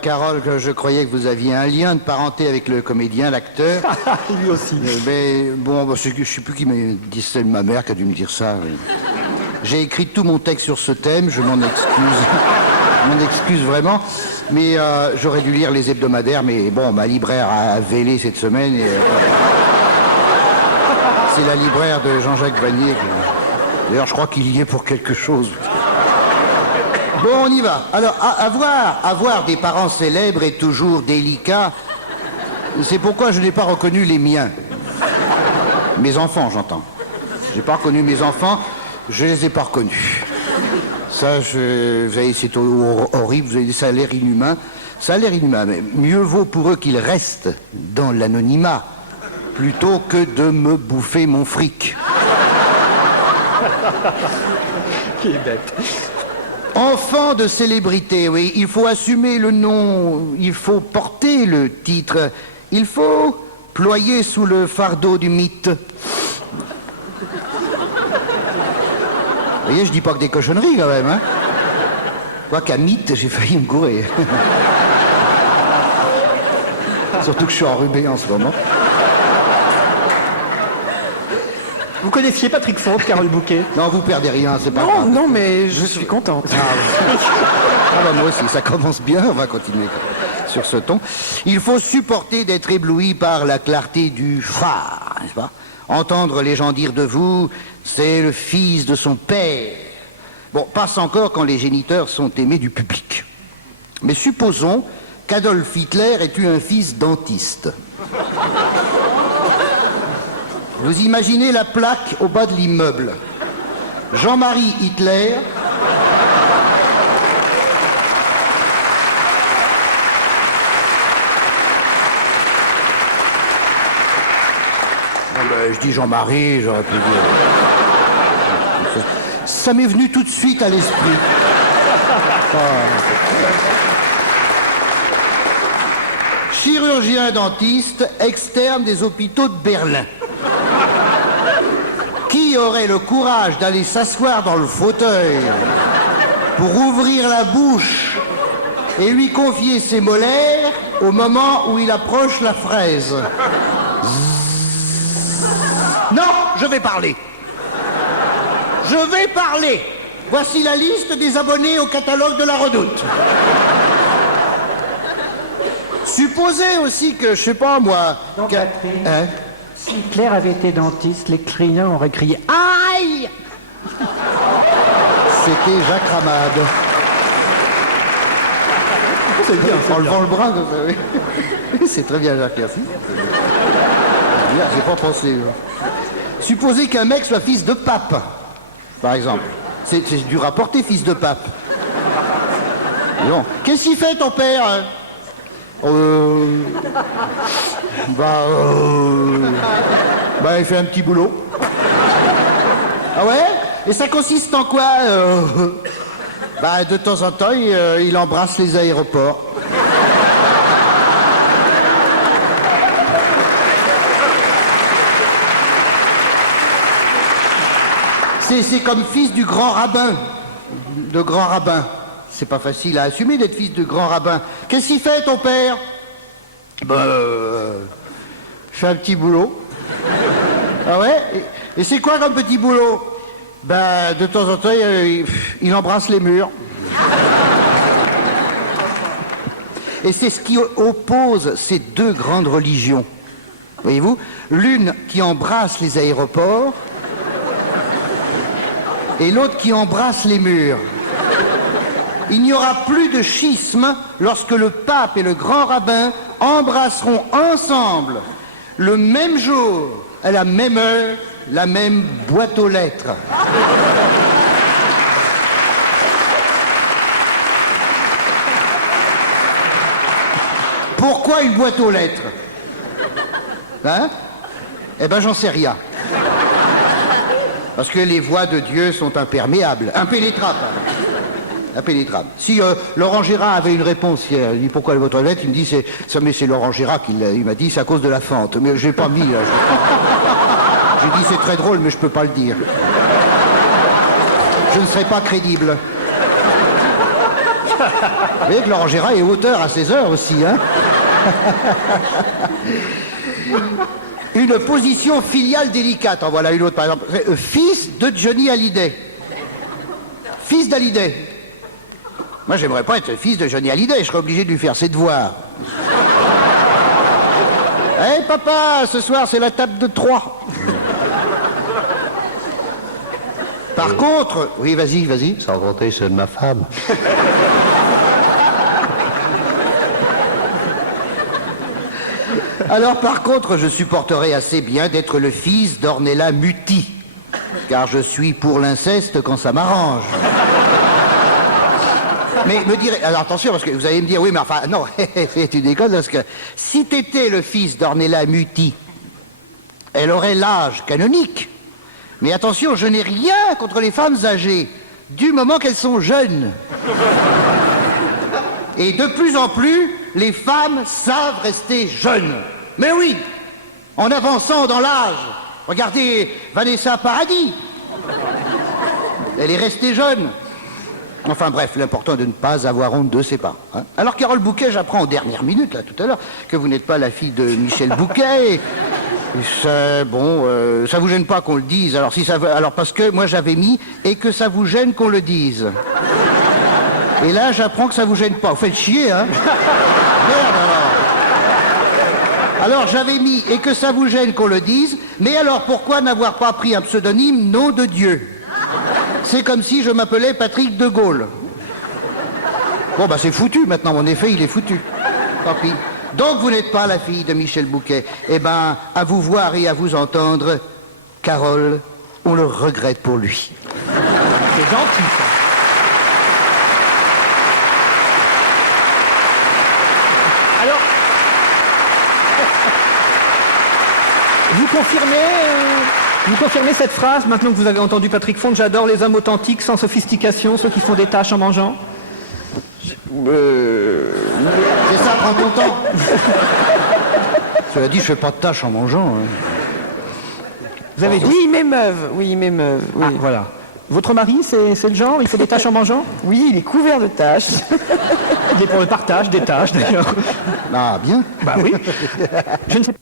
Carole, je croyais que vous aviez un lien de parenté avec le comédien, l'acteur. Lui aussi. Mais bon, je sais plus qui m'a dit, c'est ma mère qui a dû me dire ça. J'ai écrit tout mon texte sur ce thème, je m'en excuse. Je m'en excuse vraiment. Mais j'aurais dû lire les hebdomadaires, mais bon, ma libraire a vélé cette semaine. Et, c'est la libraire de Jean-Jacques Vanier. D'ailleurs, je crois qu'il y est pour quelque chose. Bon, on y va. Alors, avoir des parents célèbres est toujours délicat. C'est pourquoi je n'ai pas reconnu les miens. Mes enfants, j'entends. J'ai pas reconnu mes enfants, je les ai pas reconnus. Ça, vous savez, c'est horrible, vous avez des salaires inhumains. Salaire inhumain, mais mieux vaut pour eux qu'ils restent dans l'anonymat plutôt que de me bouffer mon fric. Qui est bête. Enfant de célébrité, oui, il faut assumer le nom, il faut porter le titre, il faut ployer sous le fardeau du mythe. Vous voyez, je dis pas que des cochonneries quand même, hein. Quoi qu'à mythe, j'ai failli me gourer. Surtout que je suis enrhumé en ce moment. Vous connaissiez Patrick Fonte, Carole Bouquet? Non, vous perdez rien, c'est pas grave. Non, mais je suis contente. Ah bah moi aussi, ça commence bien, on va continuer sur ce ton. Il faut supporter d'être ébloui par la clarté du phare, n'est-ce pas? Entendre les gens dire de vous, c'est le fils de son père. Bon, passe encore quand les géniteurs sont aimés du public. Mais supposons qu'Adolf Hitler ait eu un fils dentiste. Vous imaginez la plaque au bas de l'immeuble. Jean-Marie Hitler. Non, ben, je dis Jean-Marie, j'aurais pu dire. Ça m'est venu tout de suite à l'esprit. Chirurgien dentiste externe des hôpitaux de Berlin. Qui aurait le courage d'aller s'asseoir dans le fauteuil pour ouvrir la bouche et lui confier ses molaires au moment où il approche la fraise? Non, je vais parler. Je vais parler. Voici la liste des abonnés au catalogue de la Redoute. Supposez aussi que, je sais pas moi... Donc, Patrick, Hein? si Hitler avait été dentiste, les clients auraient crié « Aïe !» C'était Jacques Ramade. C'est bien, En levant le bras, comme ça, oui. C'est très bien, Jacques, merci. Bien, j'ai pas pensé. Supposez qu'un mec soit fils de pape, par exemple. C'est dur à porter, fils de pape. Non. Qu'est-ce qu'il fait, ton père, hein? Il fait un petit boulot. Ah ouais? Et ça consiste en quoi? De temps en temps, il embrasse les aéroports. C'est comme fils du grand rabbin. De grand rabbin. C'est pas facile à assumer d'être fils de grand rabbin. Qu'est-ce qu'il fait, ton père? Je fais un petit boulot. Ah ouais? Et c'est quoi comme petit boulot? De temps en temps, il embrasse les murs. Et c'est ce qui oppose ces deux grandes religions. Voyez-vous? L'une qui embrasse les aéroports et l'autre qui embrasse les murs. Il n'y aura plus de schisme lorsque le pape et le grand rabbin embrasseront ensemble, le même jour, à la même heure, la même boîte aux lettres. Pourquoi une boîte aux lettres? Hein? Eh ben, j'en sais rien. Parce que les voies de Dieu sont imperméables, impénétrables. Impénétrable. Si Laurent Gérard avait une réponse, il dit pourquoi votre lettre, il me dit c'est Laurent Gérard il m'a dit c'est à cause de la fente. Mais je l'ai pas mis là. J'ai dit c'est très drôle mais je peux pas le dire. Je ne serai pas crédible. Vous voyez que Laurent Gérard est auteur à 16 heures aussi, hein. Une position filiale délicate. En voilà une autre, par exemple. Fils de Johnny Hallyday. Fils d'Hallyday. Moi, j'aimerais pas être fils de Johnny Hallyday. Je serais obligé de lui faire ses devoirs. Hé, papa, ce soir, c'est la table de 3. Par contre... Oui, vas-y, vas-y. Sans compter ceux de ma femme. Alors, par contre, je supporterais assez bien d'être le fils d'Ornella Muti. Car je suis pour l'inceste quand ça m'arrange. Mais me direz... Alors, attention, parce que vous allez me dire, oui, mais enfin, non, c'est une école, parce que si t'étais le fils d'Ornella Muti, elle aurait l'âge canonique. Mais attention, je n'ai rien contre les femmes âgées, du moment qu'elles sont jeunes. Et de plus en plus, les femmes savent rester jeunes. Mais oui, en avançant dans l'âge. Regardez Vanessa Paradis. Elle est restée jeune. Enfin bref, l'important est de ne pas avoir honte de ses parents. Hein. Alors Carole Bouquet, j'apprends en dernière minute, là, tout à l'heure, que vous n'êtes pas la fille de Michel Bouquet. Et ça, bon, ça vous gêne pas qu'on le dise. Alors, si ça veut, alors parce que moi j'avais mis « et que ça vous gêne qu'on le dise ». Et là, j'apprends que ça vous gêne pas. Vous faites chier, hein. Merde, alors. Alors, j'avais mis « et que ça vous gêne qu'on le dise », mais alors pourquoi n'avoir pas pris un pseudonyme nom de Dieu? C'est comme si je m'appelais Patrick de Gaulle. Bon, bah c'est foutu maintenant, mon effet, il est foutu. Tant pis. Donc, vous n'êtes pas la fille de Michel Bouquet. Eh ben, à vous voir et à vous entendre, Carole, on le regrette pour lui. C'est gentil, ça. Alors, vous confirmez cette phrase, maintenant que vous avez entendu Patrick Fonte, j'adore les hommes authentiques, sans sophistication, ceux qui font des tâches en mangeant. C'est ça, prends ton temps. Cela dit, je fais pas de tâches en mangeant. Hein. Vous avez dit. Oui, il m'émeuve, oui, il m'émeuve, oui. Ah, voilà. Votre mari, c'est le genre, il fait des tâches en mangeant? Oui, il est couvert de taches. Il est pour le partage des tâches, d'ailleurs. Ah, bien. Bah oui. Je ne sais pas.